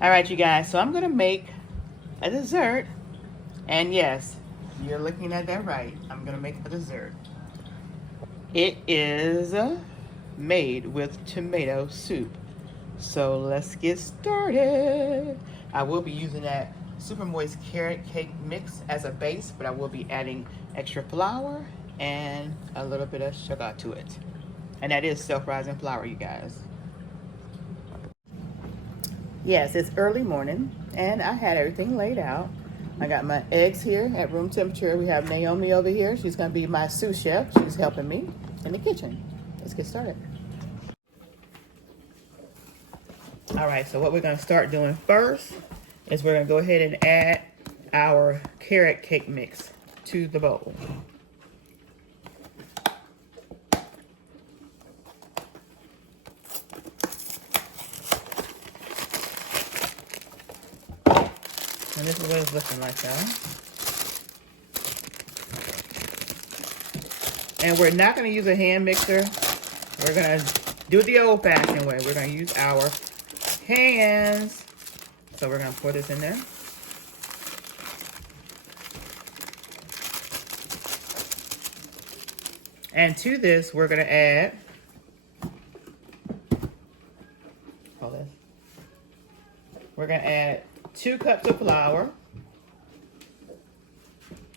All right, you guys, so I'm gonna make a dessert. And yes, you're looking at that right. I'm gonna make a dessert. It is made with tomato soup. So let's get started. I will be using that super moist carrot cake mix as a base, but I will be adding extra flour and a little bit of sugar to it. And that is self-rising flour, you guys. Yes, it's early morning and I had everything laid out. I got my eggs here at room temperature. We have Naomi over here. She's gonna be my sous chef. She's helping me in the kitchen. Let's get started. All right, so what we're gonna start doing first is we're gonna go ahead and add our carrot cake mix to the bowl. And this is what it's looking like, y'all. And we're not gonna use a hand mixer. We're gonna do it the old-fashioned way. We're gonna use our hands. So we're gonna pour this in there. And to this, we're gonna add, we're gonna add 2 cups of flour.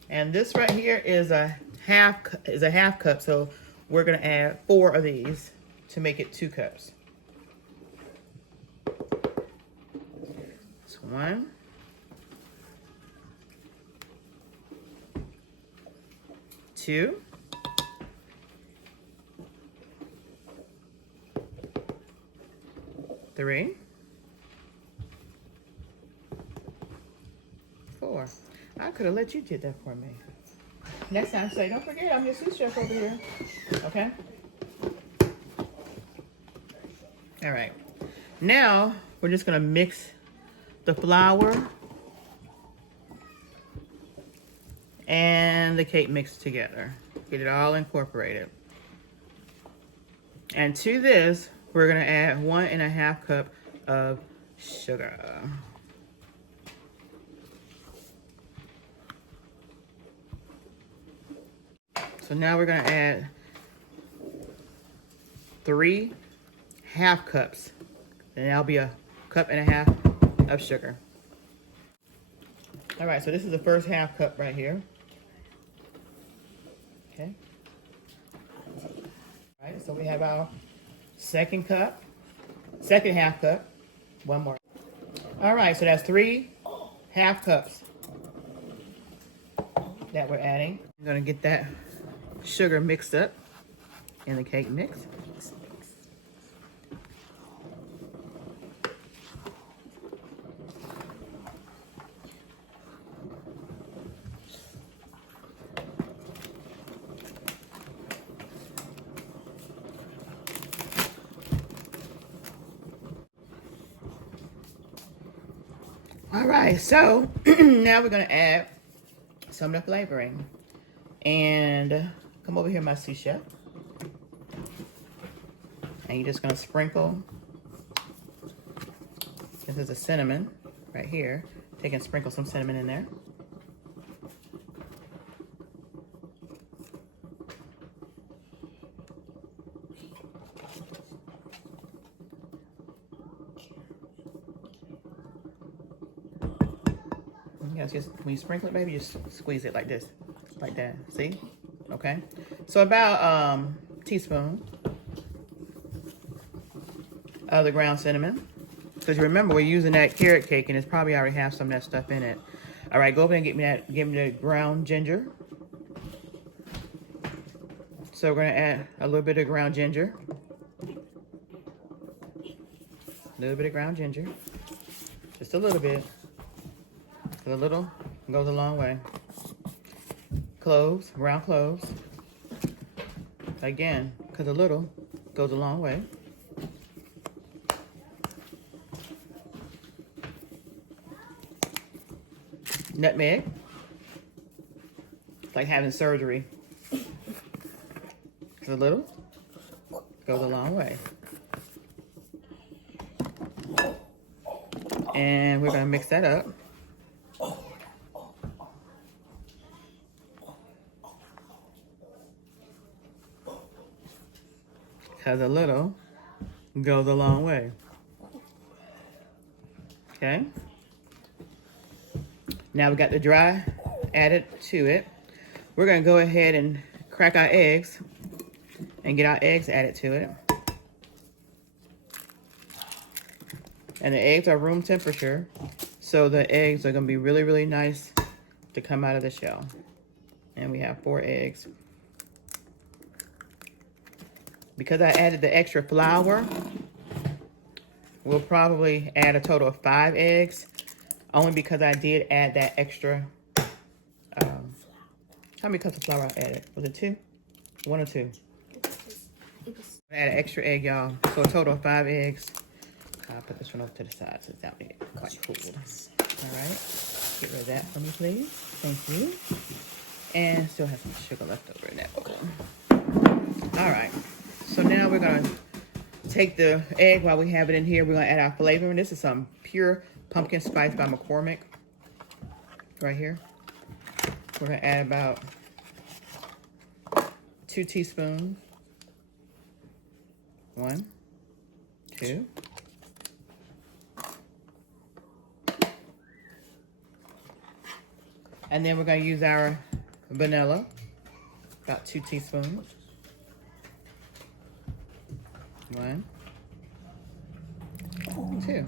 And this right here is a half cup, so we're gonna add 4 of these to make it 2 cups. So 1, 2, 3, 4. I could have let you get that for me. Next time, say, don't forget, I'm your sous chef over here. Okay? All right. Now, we're just going to mix the flour and the cake mix together. Get it all incorporated. And to this, we're going to add 1.5 cup of sugar. So now we're gonna add 3 half cups, and that'll be 1.5 cups of sugar. All right, so this is the first half cup right here. Okay. All right, so we have our second half cup, 1 more. All right, so that's 3 half cups that we're adding. I'm gonna get that sugar mixed up in the cake mix. All right, so now we're gonna add some of the flavoring. And come over here, my sous chef. And you're just gonna sprinkle. This is a cinnamon right here. Take and sprinkle some cinnamon in there. Yes, just when you sprinkle it, baby, just squeeze it like this, like that. See? Okay. So about teaspoon of the ground cinnamon, because you remember we're using that carrot cake, and it's probably already have some of that stuff in it. All right, go over and give me the ground ginger. So we're gonna add a little bit of ground ginger. A little bit of ground ginger, just a little bit. A little goes a long way. Cloves, ground cloves. Again, because a little goes a long way. Nutmeg. It's like having surgery. It's a little goes a long way. And we're gonna mix that up. Because a little goes a long way. Okay. Now we got the dry added to it. We're gonna go ahead and crack our eggs and get our eggs added to it. And the eggs are room temperature, so the eggs are gonna be really, really nice to come out of the shell. And we have 4 eggs. Because I added the extra flour, we'll probably add a total of 5 eggs, only because I did add that extra, how many cups of flour I added? Was it 2? 1 or 2? I added an extra egg, y'all, so a total of 5 eggs. I'll put this one over to the side so it's not quite cold. All right, get rid of that for me, please. Thank you. And still have some sugar left over in that bowl. All right, so now we're gonna take the egg while we have it in here. We're gonna add our flavoring. This is some pure pumpkin spice by McCormick right here. We're gonna add about 2 teaspoons. 1, 2. And then we're gonna use our vanilla, about 2 teaspoons. 1, 2.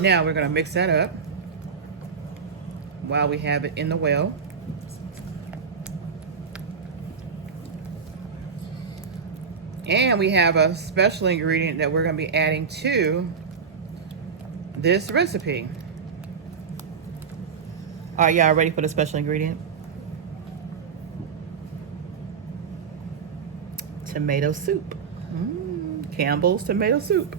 Now we're gonna mix that up while we have it in the well. And we have a special ingredient that we're gonna be adding to this recipe. Are y'all ready for the special ingredient? Tomato soup. Campbell's tomato soup.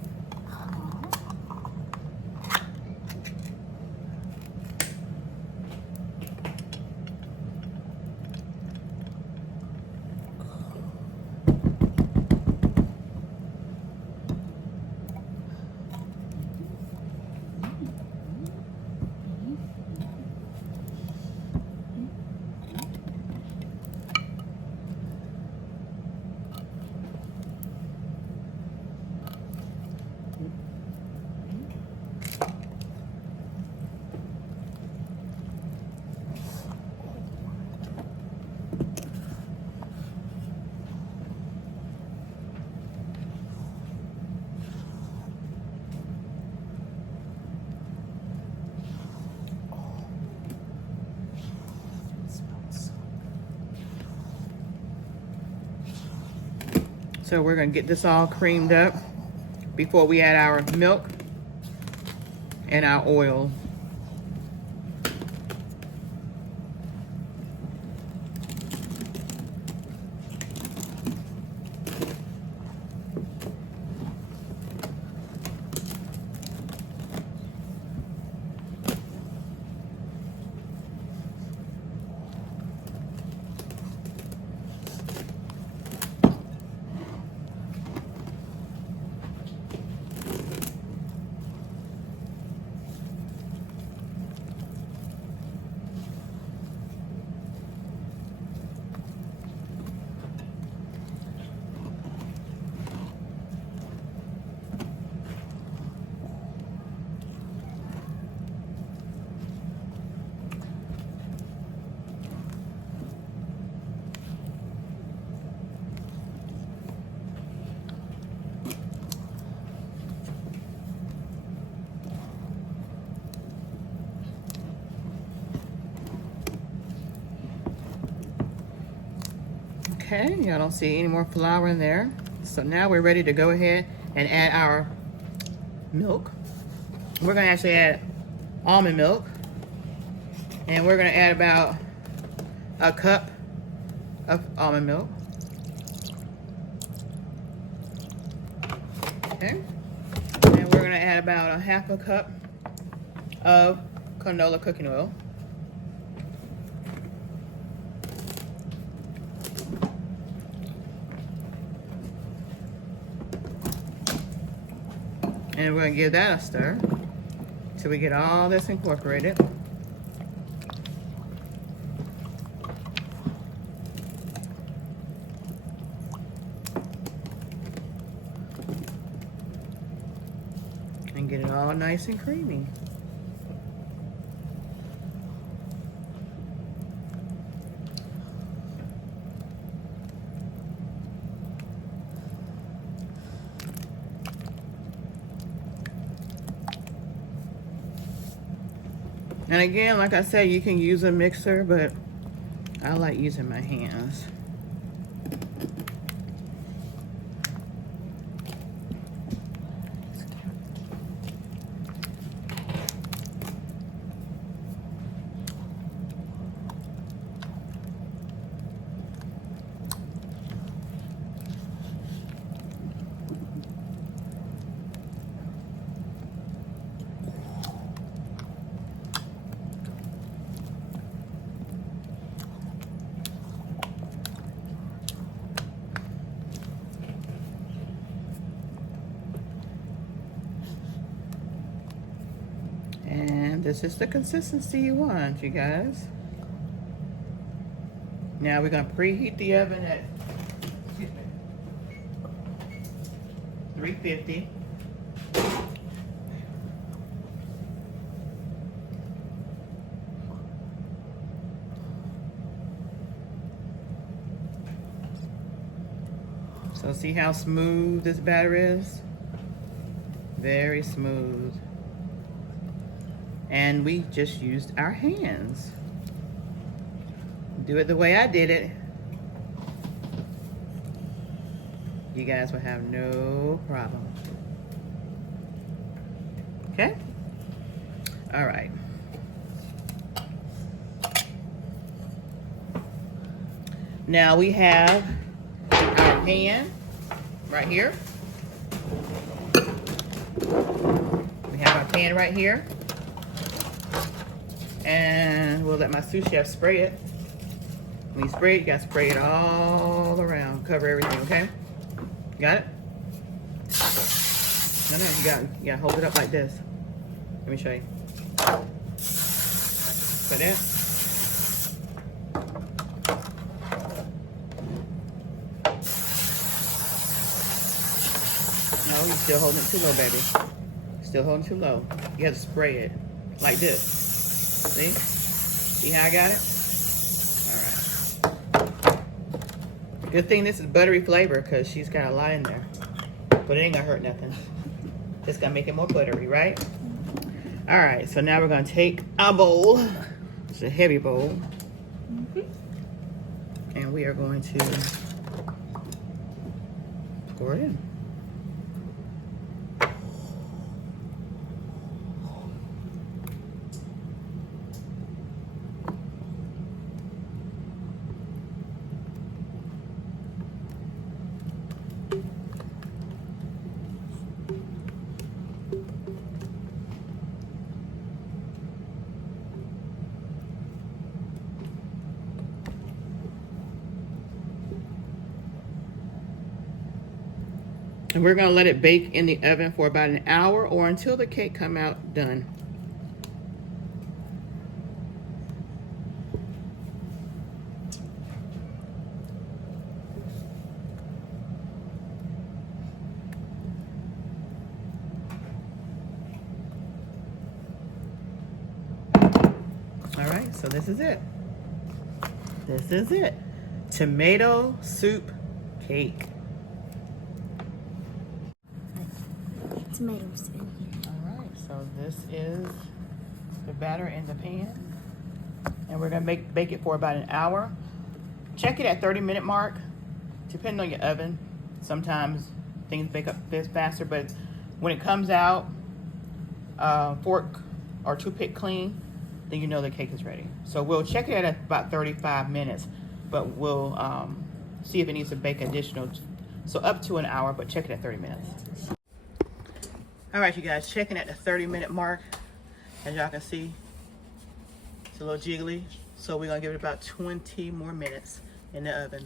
So we're gonna get this all creamed up before we add our milk and our oil. Okay, y'all don't see any more flour in there. So now we're ready to go ahead and add our milk. We're gonna actually add almond milk. And we're gonna add about a cup of almond milk. Okay. And we're gonna add about a half a cup of canola cooking oil. And we're gonna give that a stir till we get all this incorporated. And get it all nice and creamy. And again, like I said, you can use a mixer, but I like using my hands. And this is the consistency you want, you guys. Now we're gonna preheat the oven at 350. So see how smooth this batter is? Very smooth. And we just used our hands. Do it the way I did it. You guys will have no problem. Okay? All right. Now we have our pan right here. We have our pan right here. And we'll let my sous chef spray it. When you spray it, you gotta spray it all around, cover everything, okay? Got it? No, you gotta hold it up like this. Let me show you. Like that. No, you're still holding it too low, baby. Still holding too low. You have to spray it like this. See? See how I got it? All right. Good thing this is buttery flavor because she's got a lot in there. But it ain't gonna hurt nothing. Just gonna make it more buttery, right? All right, so now we're gonna take our bowl. It's a heavy bowl. And we are going to pour it in. And we're gonna let it bake in the oven for about an hour or until the cake come out done. All right, so this is it. This is it. Tomato soup cake. Tomatoes in here. All right, so this is the batter in the pan. And we're gonna bake it for about an hour. Check it at 30-minute mark, depending on your oven. Sometimes things bake up faster, but when it comes out, fork or toothpick clean, then you know the cake is ready. So we'll check it at about 35 minutes, but we'll see if it needs to bake additional. So up to an hour, but check it at 30 minutes. All right, you guys, checking at the 30-minute mark. As y'all can see, it's a little jiggly. So we're gonna give it about 20 more minutes in the oven.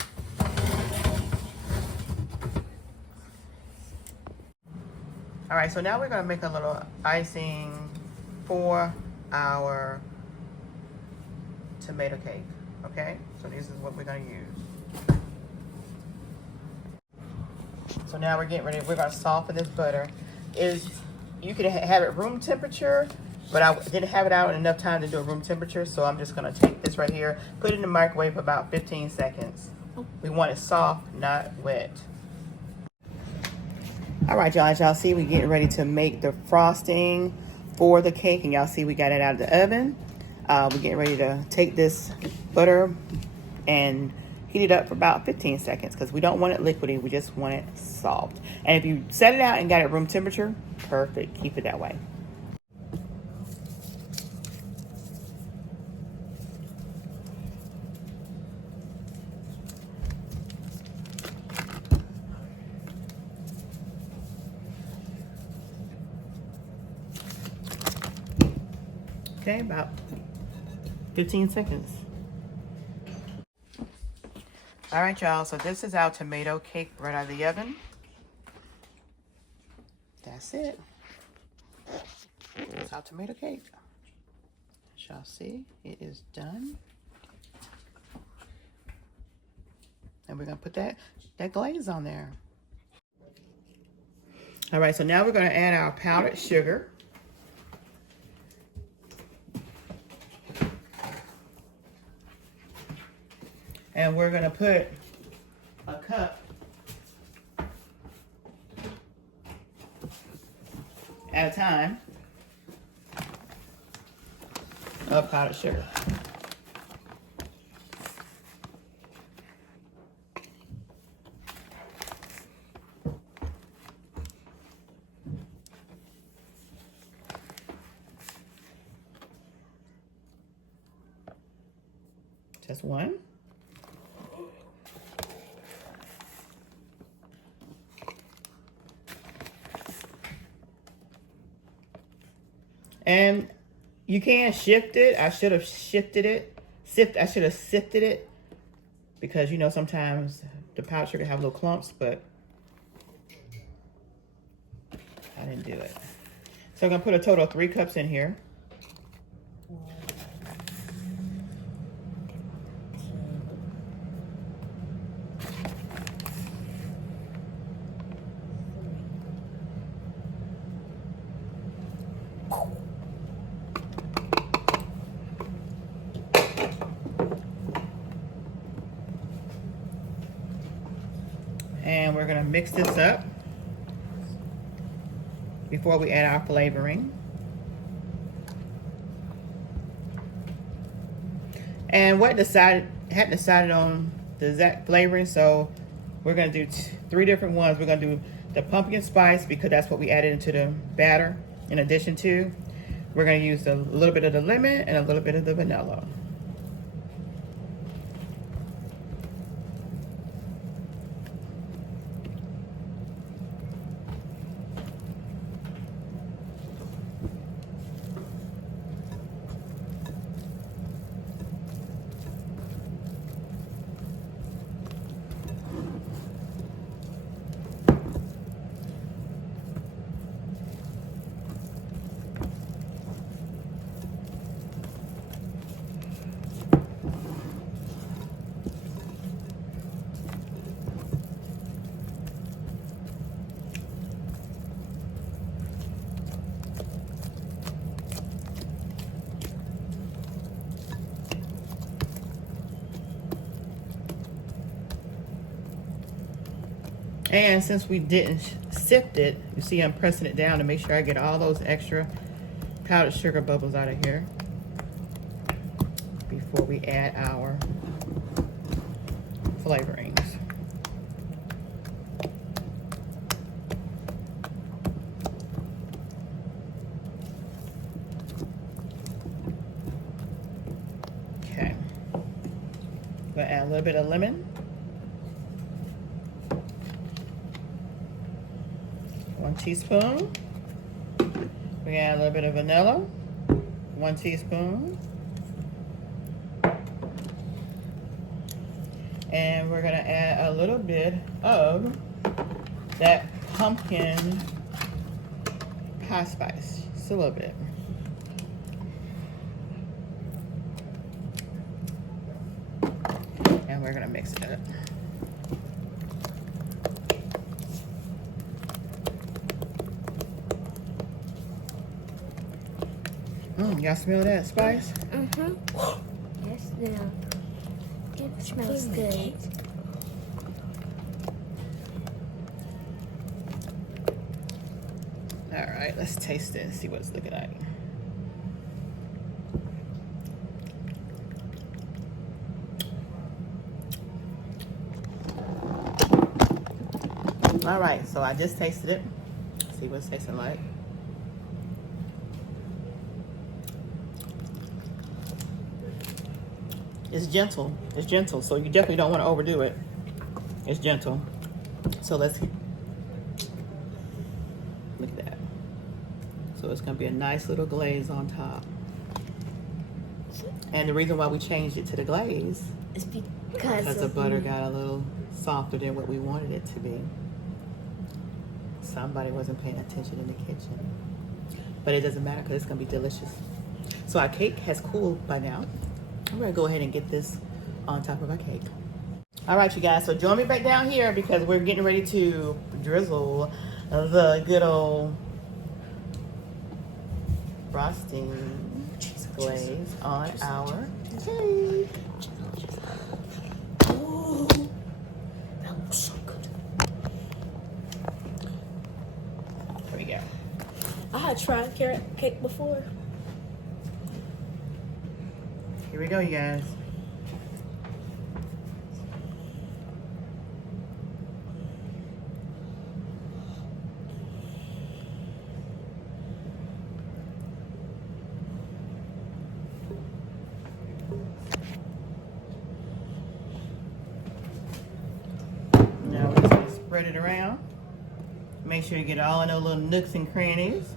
All right, so now we're gonna make a little icing for our tomato cake, okay? So this is what we're gonna use. So now we're getting ready, we're gonna soften this butter. You could have it room temperature, but I didn't have it out in enough time to do a room temperature, so I'm just gonna take this right here, put it in the microwave for about 15 seconds. We want it soft, not wet. All right, y'all, as y'all see, we're getting ready to make the frosting for the cake, and y'all see we got it out of the oven. We're getting ready to take this butter and heat it up for about 15 seconds because we don't want it liquidy, we just want it soft. And if you set it out and got it room temperature, perfect, keep it that way. Okay, about 15 seconds. All right, y'all, so this is our tomato cake right out of the oven. That's it. That's our tomato cake. As y'all see, it is done. And we're gonna put that glaze on there. All right, so now we're gonna add our powdered sugar. And we're gonna put a cup at a time of powdered sugar. Just one. And you can shift it. I should have shifted it. I should have sifted it because you know sometimes the powdered sugar have little clumps, but I didn't do it. So I'm gonna put a total of 3 cups in here. And we're gonna mix this up before we add our flavoring. And hadn't decided on the exact flavoring, so we're gonna do 3 different ones. We're gonna do the pumpkin spice because that's what we added into the batter. In addition to, we're gonna use a little bit of the lemon and a little bit of the vanilla. And since we didn't sift it, you see I'm pressing it down to make sure I get all those extra powdered sugar bubbles out of here before we add our flavorings. Okay. We'll add a little bit of lemon. 1 teaspoon. We add a little bit of vanilla. 1 teaspoon. And we're gonna add a little bit of that pumpkin hot spice, just a little bit. And we're gonna mix it up. Y'all smell that spice? Yes, now. It smells good. All right, let's taste it and see what it's looking like. All right, so I just tasted it. See what it's tasting like. It's gentle. It's gentle, so you definitely don't want to overdo it. It's gentle. So let's look at that. So it's gonna be a nice little glaze on top. And the reason why we changed it to the glaze It's because the butter got a little softer than what we wanted it to be. Somebody wasn't paying attention in the kitchen. But it doesn't matter because it's gonna be delicious. So our cake has cooled by now. I'm gonna go ahead and get this on top of our cake. All right, you guys, so join me back down here because we're getting ready to drizzle the good old frosting glaze on our cake. Ooh, that looks so good. Here we go. I had tried carrot cake before. Here we go, you guys. Now we're just gonna spread it around. Make sure you get all in those little nooks and crannies.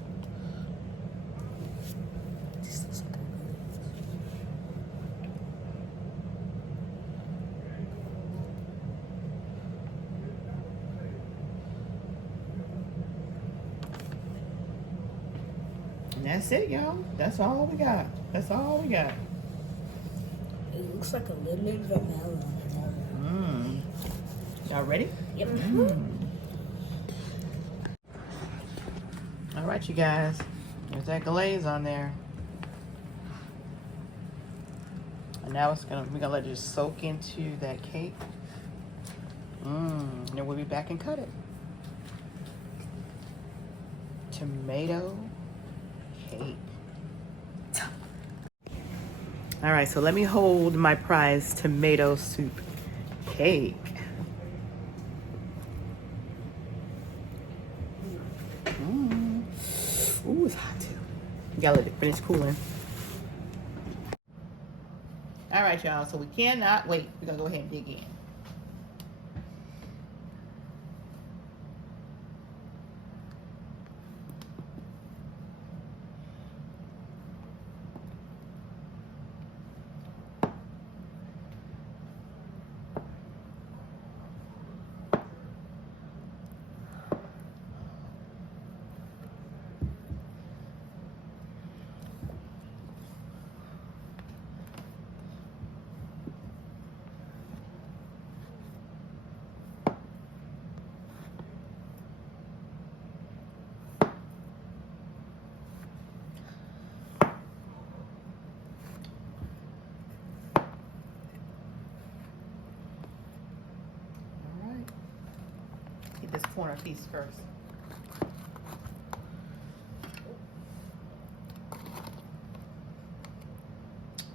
And that's it, y'all. That's all we got. That's all we got. It looks like a little bit vanilla. Y'all ready? Yep. All right, you guys. There's that glaze on there. And now we're gonna let it just soak into that cake. And then we'll be back and cut it. Tomato cake. All right, so let me hold my prize tomato soup cake. Ooh, it's hot too. You gotta let it finish cooling. All right, y'all, so we cannot wait. We're gonna go ahead and dig in. Get this corner piece first.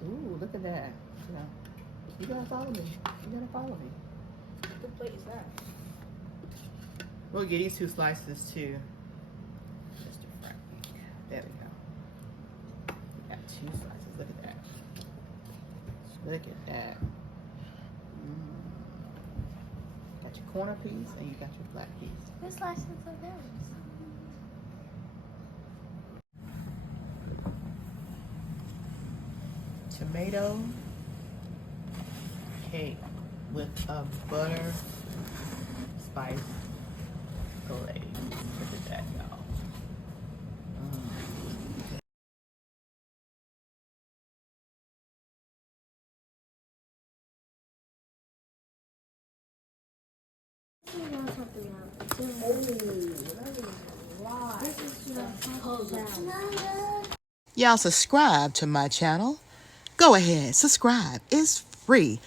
Ooh, look at that. You gotta follow me. You gotta follow me. What plate is that? We'll get these two slices too. Just a front. There we go. We got two slices. Look at that. Look at that. Got your corner piece and you got your flat piece. What slices are those? Tomato cake with a butter spice glaze. Look at that, y'all. Y'all subscribe to my channel. Go ahead, subscribe. It's free.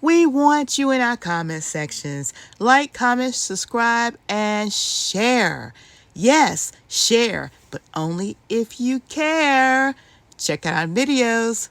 We want you in our comment sections. Like, comment, subscribe, and share. Yes, share, but only if you care. Check out our videos.